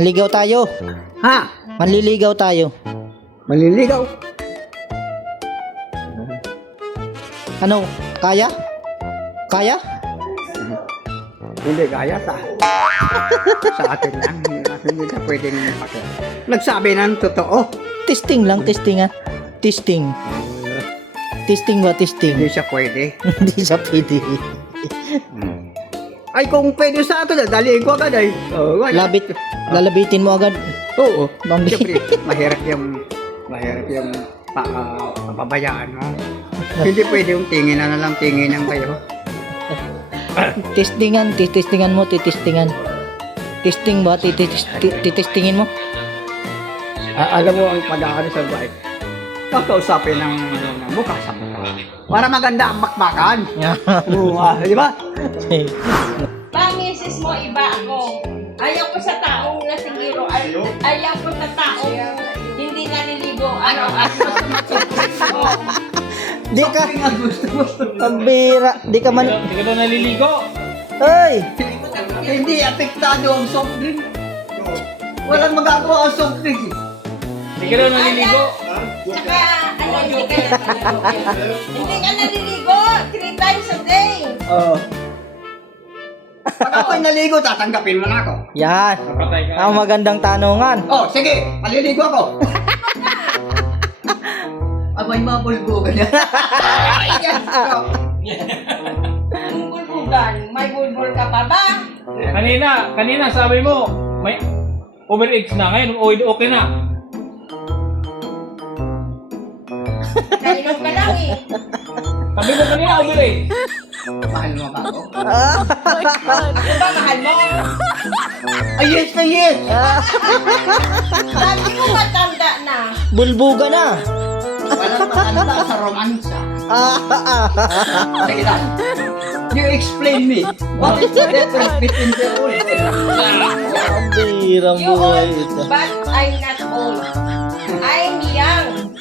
Manligaw tayo. Ha? Manliligaw tayo. Maliligaw? Ano? Kaya? Kaya? Hindi kaya sa atin lang. Hindi na pwedeng nagsabi ng totoo. Testing lang, testing ah. Testing. Testing ba, testing? Hindi siya pwede. Hindi siya pwede. Ay, kung pwede sa atin, dalihin ko agad ay. Oh, Labit, lalabitin mo agad. Oo. Bambi. Siyempre, mahirap yung papabayaan mo. Hindi pwede yung tingin na lang tinginan kayo. Testingan, titestingan mo, titestingan. Testing ba, titestingin mo? Alam mo ang pag-aano sa bahay. Kakausapin ng mukha sa mukha. Para maganda ang bakbakan. Oo, di ba? Bang misis mo, iba ako. Ayaw ko sa taong nasigiro. Ayaw ko sa taong hindi naliligo. Di ka, pambira, di ka man, Hindi ka daw naliligo. ay! Hindi apektado ang soft drink. Walang magagawa ang soft drink. Hindi ka daw naliligo. Tsaka, hindi ka naliligo. Hindi ka naliligo. 3 times a day. Oo. Pag ako'y naligo, tatanggapin mo na ako. Yan, Patay ka. ang magandang tanungan. Oh, sige, maliligo ako. Abay, mabulbo ka niya. Ang bulbugan, may bulbul ka pa ba? Kanina sabi mo, may overage na ngayon, okay na. Nainom ka lang eh. Sabi mo kanina, overage. Mahal mo ba ako? Ano ba, mahal mo? Ay, yes na yes! Sabi mo matanda na. Bulbuga na. Walang matanda sa romansa. Sige lang. You explain me. What is the difference between the old and Pambirang You buhay old, ito. but I'm not old. I'm young.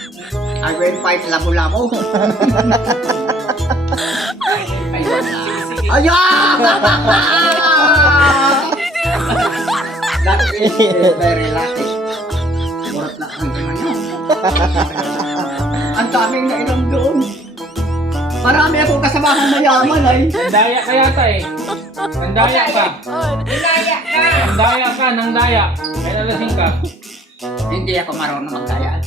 I'm going to fight labo-labo. Ay, wala. Ayan! That is very relaxed. Murot na ang naman. Ang daming nainom doon. Marami ako kasamahan mayaman ay. Nandaya ka yata eh. Nandaya ka. Inaya ka. Nandaya. Kaya nalasing ka. Hindi ako marunong magdaya.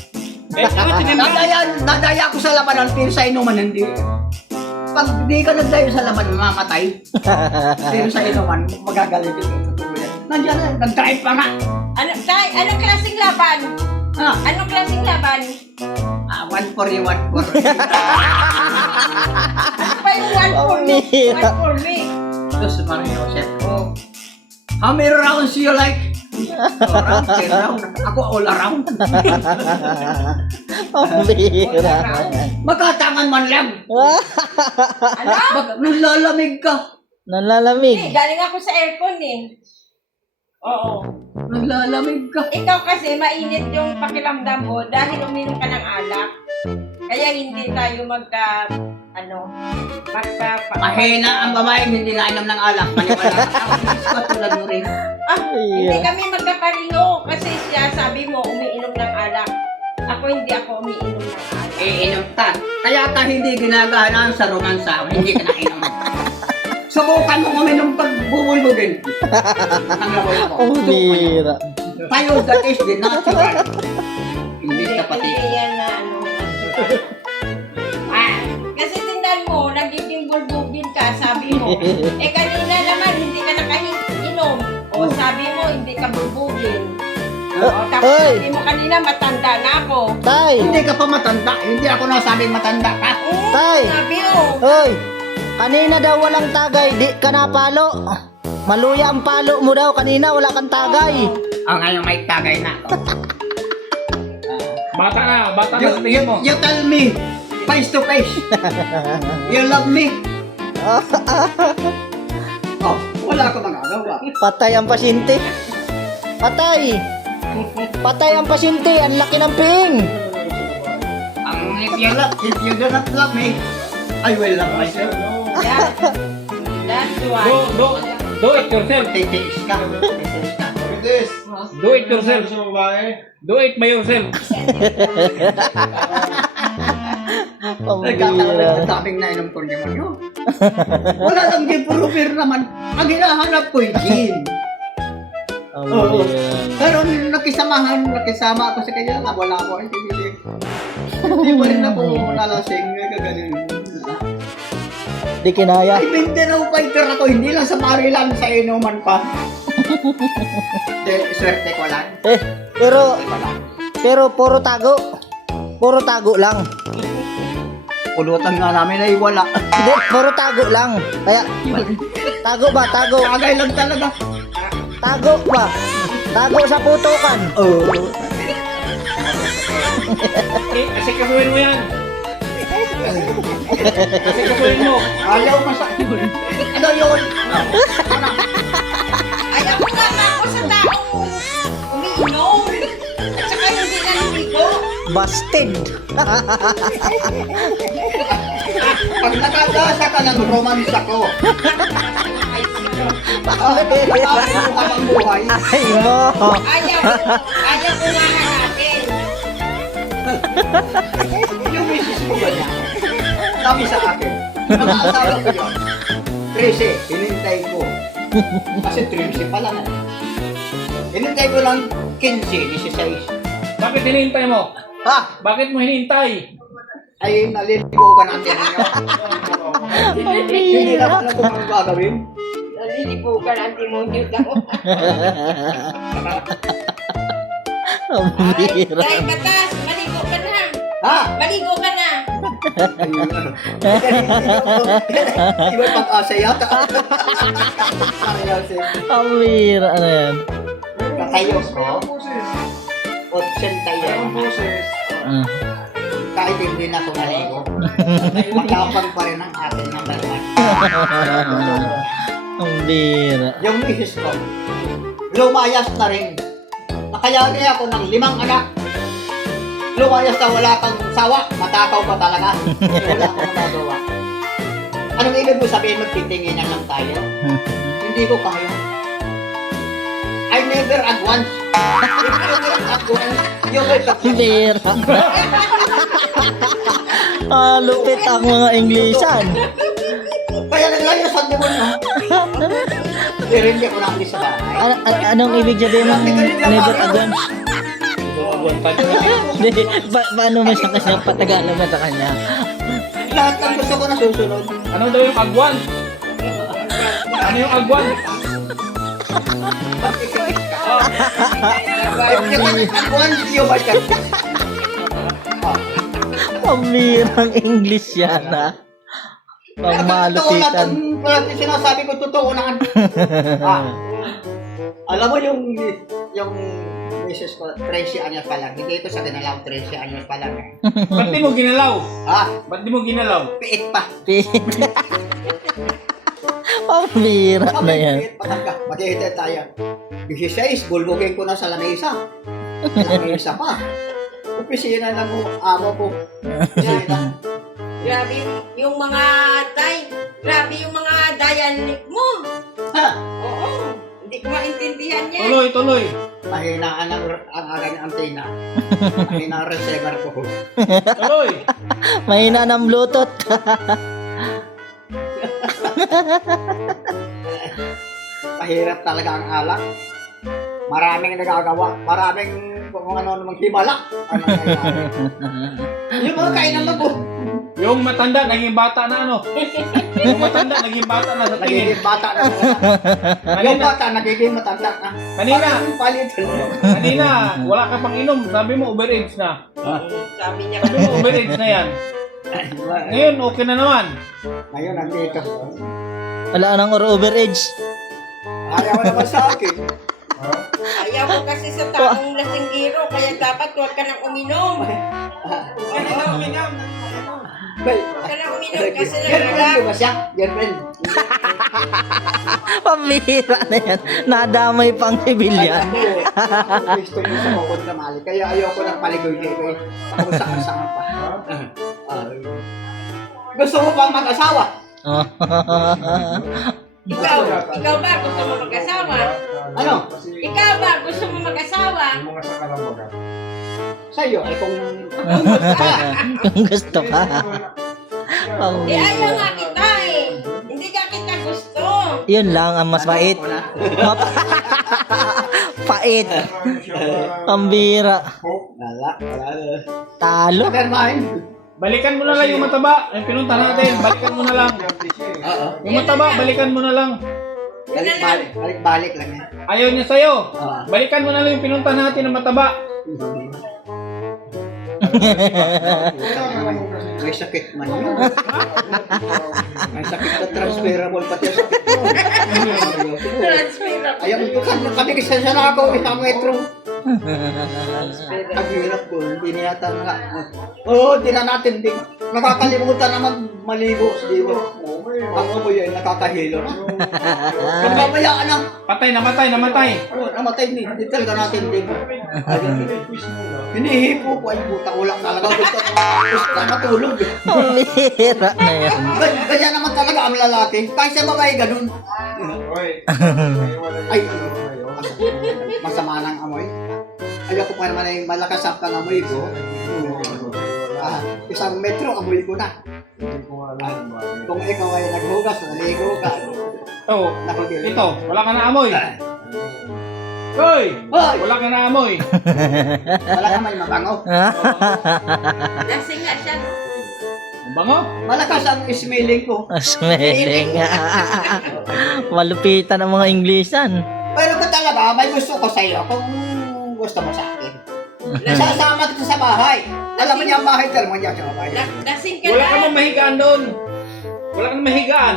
Eh, bakit sinimba? Nadaya ako sa labanan, pero sa inuman hindi. Pag di ka nagdayo sa labanan, mamatay. Pero sa inuman, magagalit ito. Nandiyan na, nag-drive pa nga. Anong klaseng laban? Ha? Anong klaseng laban? One for you, one for you. Ano pa yung one for me? Pambira. One for me. Diyos, Maria Joseph. How many rounds you like? 2 rounds, 10 rounds. Ako all around. Pambira. Magkatangan man lang. Ano? Nalalamig ka. Nalalamig. Galing ako sa aircon eh. Oo. Nalalamig ka. Ikaw kasi mainit yung pakiramdam mo dahil uminom ka ng alak. Kaya hindi tayo Mahina ang babae, hindi nainom ng alak. Maniwala ka. Ako, tulad mo rin. Hindi kami magkapareho kasi siya sabi mo umiinom ng alak. Ako hindi ako umiinom ng alak. Iinom ka. Kaya ka hindi ginagahaan sa romansa. Hindi ka nainom. Subukan mo uminom pag bubulbugin. Ang labo ako. Pambira. Tayo, that is the natural. Hindi ka pati. Hindi yan na kasi tindan mo, nagiging bulbugin ka, sabi mo. Kanina naman, hindi ka nakainom. O sabi mo, hindi ka bulbugin. Tapos Ay! sabi mo kanina, matanda na ako. Tay! Hindi ka pa matanda. Hindi ako nasabing matanda ka. Tay! Sabi mo. Hoy! Kanina daw walang tagay, di ka napalo. Maluya ang palo mo daw, kanina wala kang tagay. Ngayon may tagay na ako. Bata na sa tingin mo. You tell me, face to face. You love me. Oh, wala ako magagawa. Patay ang pasyente. Patay! Patay ang pasyente, ang laki ng ping. If you do not love me, I will love myself. That's why. Do it yourself. Titiis ka. Titiis ka. Do it yourself. Do it by yourself. Pambira. Ang daming nainom ko demonyo. Wala lang din puro beer naman. Ang hinahanap ko yung gin. Oo. Pambira. Pero nung nakisama ako sa kanya, wala ako. Hindi pa rin ako nalasing. Gagaling. Di kinaya. Ay, Mindanao fighter ako. Hindi lang sa Marilan, sa inuman pa. Swerte ko lang. Pero Swerte ko lang. puro tago. Puro tago lang. Pulutan nga namin ay wala. Hindi, puro tago lang. Kaya tago ba? Tago. Tagay lang talaga. Tago ba? Tago sa putukan. Oo. Kasi kasuhin mo yan. Kasi kasuhin mo. Ayaw masakit. Ano yun? Ayaw ko nga ako sa taong umiinom. At saka hindi naliligo. Busted. Pag nakagasa ka ng romance ako, makakalimutan ka ng buhay. Ay mo. Ayaw ko nga hanapin. Yung misis mo ba niya? Sabi sa akin, mga asawa ko yun. 13, hinintay ko. Kasi 13 pa lang. Hinintay ko lang 15, 16. Bakit hinihintay mo? Ha? Bakit mo hinihintay? Ay, naliligo ka natin niyo. Hindi naman ako ang gagawin. Nalilibugan ang demonyo daw. Ay, Pambira. Day, batas, maligo ka na. Ha? Maligo ka na. Iba pag-asa yata. Pambira. Ano yan? Katayo ko. 80 yan. Ah. Kahit hindi na ako maligo. Matapang pa rin ang ating number 1. Pambira. Yung misis ko, lumayas na rin. Nakayari ako ng 5 anak. Lumayas na wala kang sawa. Matakaw pa talaga. Wala akong magagawa. Anong ibig mo sabihin? Magtitinginan lang tayo? Hindi ko kaya. I never at once. Yung may Pambira. Lupit ang mga Englishan. Kaya naglayas ang demonyo. Pero hindi ako nakali sa bahay. Anong ibig sabihin ng never again? Hindi, paano mo siya kasi patagalan mo sa kanya? Lahat ng gusto ko na susunod. Ano daw yung agwan? Ano yung agwan? Pambirang English yan, ha? Pamalupitan. Parang sinasabi ko, totoo na. Alam mo yung misis ko, 13 anyos pa lang. Hindi ko sa ginalaw, 13 anyos pa lang. Ba't di mo ginalaw? Ha? Ba't di mo ginalaw? Piit pa. Pambira na yan. Piit pa ka. Mag-ihintay tayo. 16, bulbugin ko na sa lamesa. Lamesa pa. Opisina na mo, amo ko. Opisina. Grabe yung mga grabe yung mga dialect mo. Ha? Oo. Hindi ko maintindihan yan. Tuloy. Mahinaan ang aking antena. Mahina ang receiver ko. Tuloy. Mahina ng Bluetooth. Mahirap talaga ang alak. Maraming nagagawa. Maraming kung ano namang himala. Ano nangyayari? Yung mga kainan mo po. Yung matanda, naging bata na ano? Yung matanda, naging bata na sa tingin. Nagiging bata na talaga. Yung bata, nagiging matanda na. Kanina. Parang palit. Kanina, wala ka pang inom. Sabi mo, overage na. Sabi niya Sabi mo, overage na yan. Ngayon, okay na naman. Ngayon, nandito. Wala nang overage. Ayaw naman sa akin. ayaw ko kasi sa taong lasinggiro, kaya dapat huwag ka nang uminom. Huwag ka nang uminom. Huwag ka nang uminom kasi Girlfriend mo ba siya? Girlfriend. Pambira na yan. Nadamay pang sibilyan. Gusto niyo sa bukod na mali. Kaya ayoko ng paligoy-ligoy. Ako saan pa. Gusto mo pang mag-asawa? Ikaw ba gusto mo mag-asawa? Ano? Ikaw ba, gusto mo mag-asawa? Sa'yo, ay kung... Kung gusto ka. Ang Di ayaw nga kita eh. Hindi ka kita gusto. Yun lang ang mas mait. Pait. Pambira. Wala. Talo. Never mind. Balikan mo na lang yung mataba. Yung pinunta natin, balikan mo na lang. Oo. Yung mataba, balikan mo na lang. Balik lang yan. Ayaw niya sa'yo. Ah. Balikan mo na lang yung pinunta natin ng mataba. May sakit man yun. May sakit na transferable pati ang sakit mo. Transfer ako. Ayaw ko kami kasi sa nakaw isang metro. Ang hirap ko, hindi na yata nga. Oo, di na natin din. Nakakalimutan naman maligo. Di ba? Ang amoy ay nakakahilo na. Kung mamayaan ng Namatay. namatay din. Hindi talaga natin din. Hinihipo ko ay putang ulang talaga. Gusto na matulog. Pambira na yan. Kaya naman talaga ang lalaki. Kahit sa babae ganun. Ay, masama ng amoy. Ayoko pa naman ay malakas ang pangamoy ko. Isang metro, amoy ko na. Kung ikaw ay naghugas, naligo ka. Oh, Nakagil. ito, wala ka na amoy. Hoy! Hoy! Wala ka na amoy. Wala ka may mabango. Lasing nga siya. Ang bango? Malakas ang smelling ko. Smelling. Malupitan ang mga Inglesan. Pero kung talaga, may gusto ko sa'yo. Kung gusto mo sa akin. Nasasama kita sa bahay. Alam mo niya ang bahay, alam mo niya sa bahay. Lasing ka Wala ka na. mang mahigaan doon. Wala ka nang mahigaan.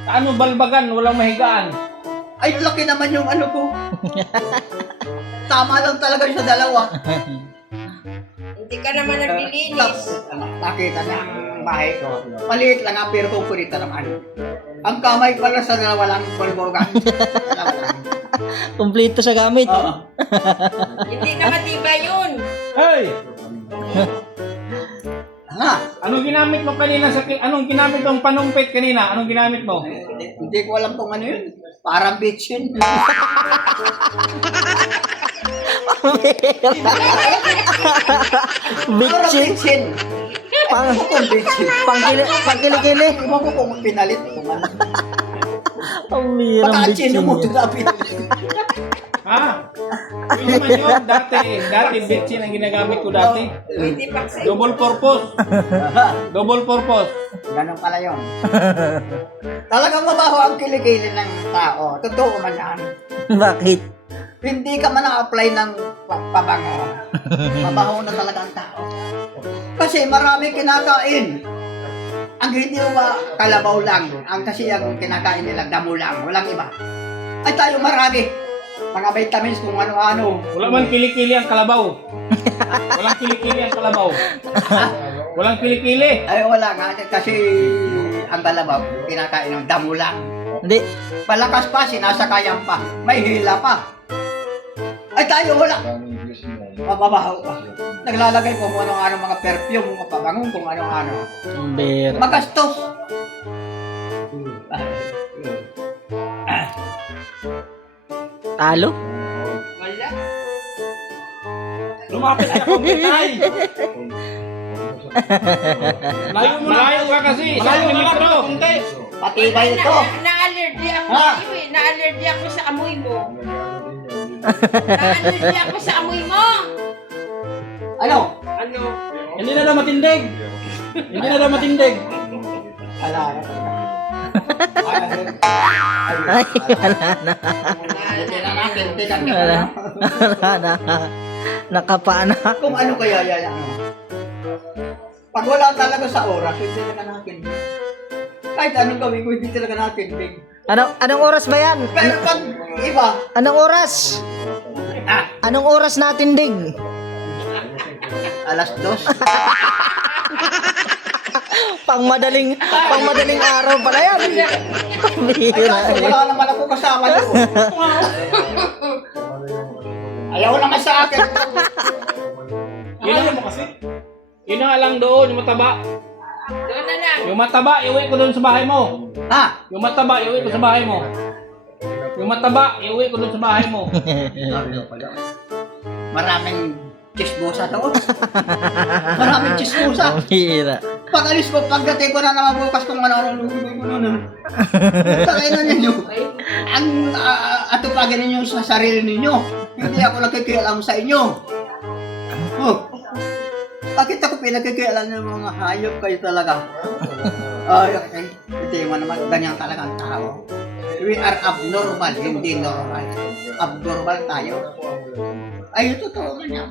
Sa ano, balbagan, walang mahigaan. Ay, laki naman yung ano ko. Tama lang talaga sa dalawa. Hindi ka naman naglilinis. Nakita niya ang bahay ko. Maliit lang ang pero kukurita naman. Ang kamay pala sa dalawa lang polbogan. Kumpleto sa gamit. Oo. Hindi na matibay yun. Hey! Ha? Anong ginamit mo kanina anong ginamit mong panumpit kanina? Anong ginamit mo? Hindi ko alam kung ano yun. Parang bitch yun. Parang Bitchin. bitch yun. Pang, Ano kung bitch yun? pangkili-kili. Iwan ko kung pinalit kung ano. Pambirang Baka bitchin chino mo yan. ito na pinalit. Ha? Yun naman yun. Dati bitchin ang ginagamit ko dati. Pwede pa sa'yo. Double purpose. Double purpose. Ganun pala yun. Talagang mabaho ang kilikili ng tao. Totoo man yan. Bakit? Hindi ka man na-apply ng pabango. Mabaho na talaga ang tao. Kasi marami kinakain. Ang hindi ba kalabaw lang. Ang kasi ang kinakain nila damo lang. Walang iba. Ay tayo marami. Mga vitamins kung ano-ano. Wala man kilikili ang kalabaw. Walang kilikili ang kalabaw. Walang kilikili. Ay wala nga. Kasi ang kalabaw kinakain ng damo lang. Hindi. Palakas pa, sinasakayan pa. May hila pa. Ay tayo wala. Mababaho pa. Naglalagay po kung ano-ano mga perfume, mga pabangong, kung ano-ano. Pambira. Magastos. Talo? Wala. Lumapit ka kung bitay. Malayo ka kasi. Malayo ka metro. Patibay ito. Na-allergy ako Ha? sa'yo eh. Na-allergy ako sa amoy mo. Na-allergy ako sa amoy mo. Ano? Ano? Hindi na daw matindig. Hindi na daw matindig. Ala. Ay, wala na. Hindi na natin, hindi na Wala. Wala na. Nakapa na. Kung ano kaya yan, ano? Pag wala talaga sa oras, hindi talaga natin. Kahit anong gawin ko, hindi talaga natin. Anong oras ba yan? Pero pag iba, Anong oras? Anong oras natin, Dig? alas 2. Pangmadaling araw pala yan. Ay, Pambira. kaso wala naman ako kasama doon. Ayaw naman sa akin. Yun na mo kasi. Yun na nga lang doon, yung mataba. Doon na lang. Yung mataba, iuwi ko doon sa bahay mo. Ha? Yung mataba, iuwi ko sa bahay mo. Yung mataba, iuwi ko doon sa bahay mo. Maraming chismosa doon. Maraming chismosa. Ang hira. Pag alis ko, pagdating ko na naman bukas kung ano. Takay na ninyo. Ang atupagin ninyo sa sarili ninyo. Hindi ako nagkikialam sa inyo. Oh. Bakit ako pinagkikialam ng mga hayop kayo talaga? Ay, okay. Hindi mo naman ganyan talaga ang tao. We are abnormal, hindi normal. Abnormal tayo. Ay, totoo ganyan.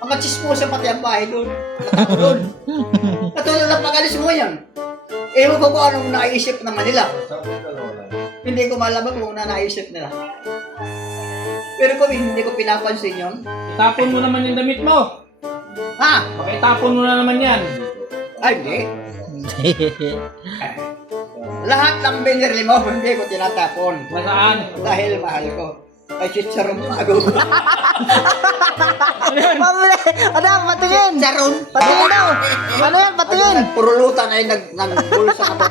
Mga chismosa pati ang bahay doon. Nakatao doon. Katulad ng pag-alis mo yan. Ewan ko kung anong naisip naman nila. Hindi ko malaman kung ano naisip nila. Pero kung hindi ko pinapansin yun, Itapon mo naman yung damit mo. ha? Baka itapon mo na naman yan. Ay, hindi. Lahat ng binirli mo, hindi ko tinatapon. Nasaan? Dahil mahal ko. Ay, chicharon bago. Pamili! Ano, patingin! Chicharon? Patingin daw! Ano yan, patingin! Purulutan ay nag-bulsa ka ba?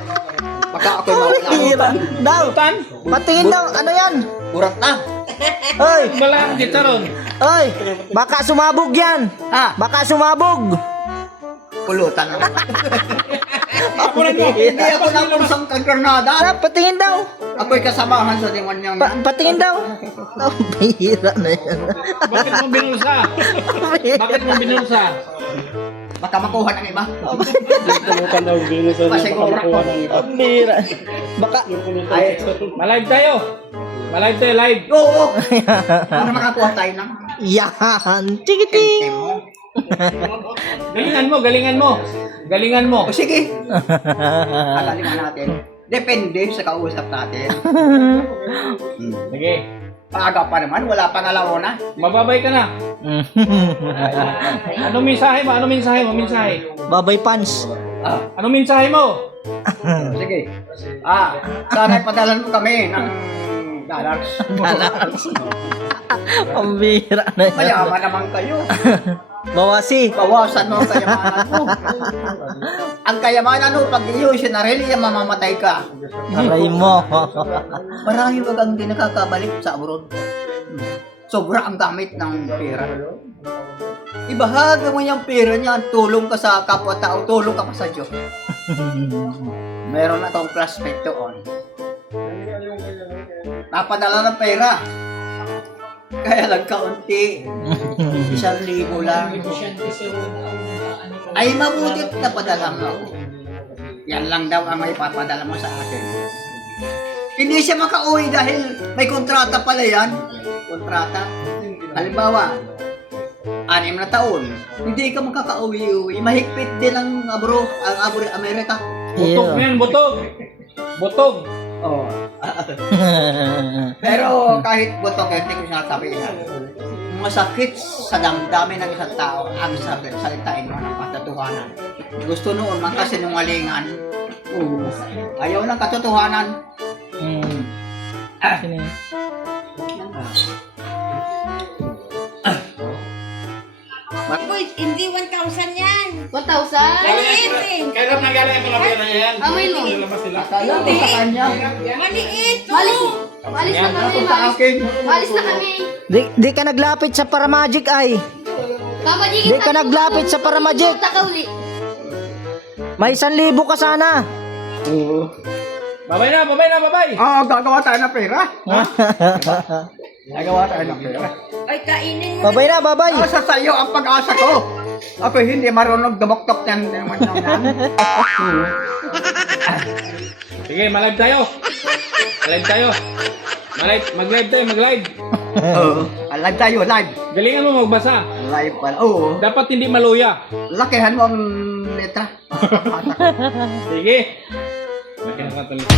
Baka ako'y mawala. Hira. Daw! Tan? Patingin daw! Ano yan? Burat na. Oy! Wala ang gitaron. Oy! Baka sumabog yan! Ha? Baka sumabog! Pulutan na. Ako na mo. Hindi ako napursang kagranada. Ano, patingin daw! Ako'y kasamahan sa demonyang. Patingin daw! Oh, bihira na yan. Bakit mo binulsa? Bakit mo binulsa? Baka makuha ng iba. Pulutan daw, binusan niya Pasiguro baka makuha ng iba. Ang bihira. Baka... Yung pulutan Ay. Malive tayo. Malive tayo, live. Oo. Para makakuha tayo ng Yan! Chikiting! item mo. Galingan mo, galingan mo. Galingan mo. O sige. Pagalingan natin. Depende sa kausap natin. Sige. Paaga pa naman, wala pang alauna. Mababay ka na. Anong mensahe mo? Anong mensahe mo? Mensahe. Babay pants. Ah, Anong mensahe mo? sige. Sana padalan mo kami ng dollars. Ang bihira na yan. Mayaman naman kayo. Bawasi. Bawasan mo ang kayamanan mo. Ang kayamanan mo, pag iyo sinarili, mamamatay ka. Aray mo. Marami wag ang hindi nakakabalik sa abroad. Sobra ang gamit ng pera. Ibahagi mo yung pera niya, tulong ka sa kapwa-tao, tulong ka pa sa Diyos. Meron akong classmate doon. Napadala ng pera. Kaya lang kaunti. 1,000 lang. Ay mabutit na padala mo. Yan lang daw ang may papadala mo sa akin. Hindi siya makauwi dahil may kontrata pala yan. Kontrata. Halimbawa, 6 na taon, hindi ka makakauwi-uwi. Mahigpit din ang Amerika. Butog na yan, butog. Butog. Oh. Pero kahit butong, hindi ko sinasabi yan. Masakit sa damdamin ng isang tao ang salitain mo ng katotohanan. Gusto noon man kasi nungalingan. Ayaw ng katotohanan. Sino yun? Boy, hindi 1,000 yan. 1,000? Maliit eh. Kailan nagaling ko na pera yan? Amoy mo. Kaya ko sa kanya. Maliit. Malis. Oh. Malis na kami. Ako sa akin. Malis na kami. Di ka naglapit sa Paramagic ay. Mamajigin Di ka naglapit sa Paramagic. Takauli. May 1,000 ka sana. Babay na, babay na, babay. Oo, gagawa tayo ng pera. Gagawa tayo ng pera. Ay, kainin mo. Babay na, babay. Asa sa iyo ang pag-asa ko. Ako hindi marunong dumoktok yan. Sige, malive tayo. Malive tayo. Mag-live tayo, mag-live. Oo. Live tayo, live. Galingan mo magbasa. Live pala. Oo. Dapat hindi maluya. Lakihan mo ang letra. Sige. Lakihan ka talaga.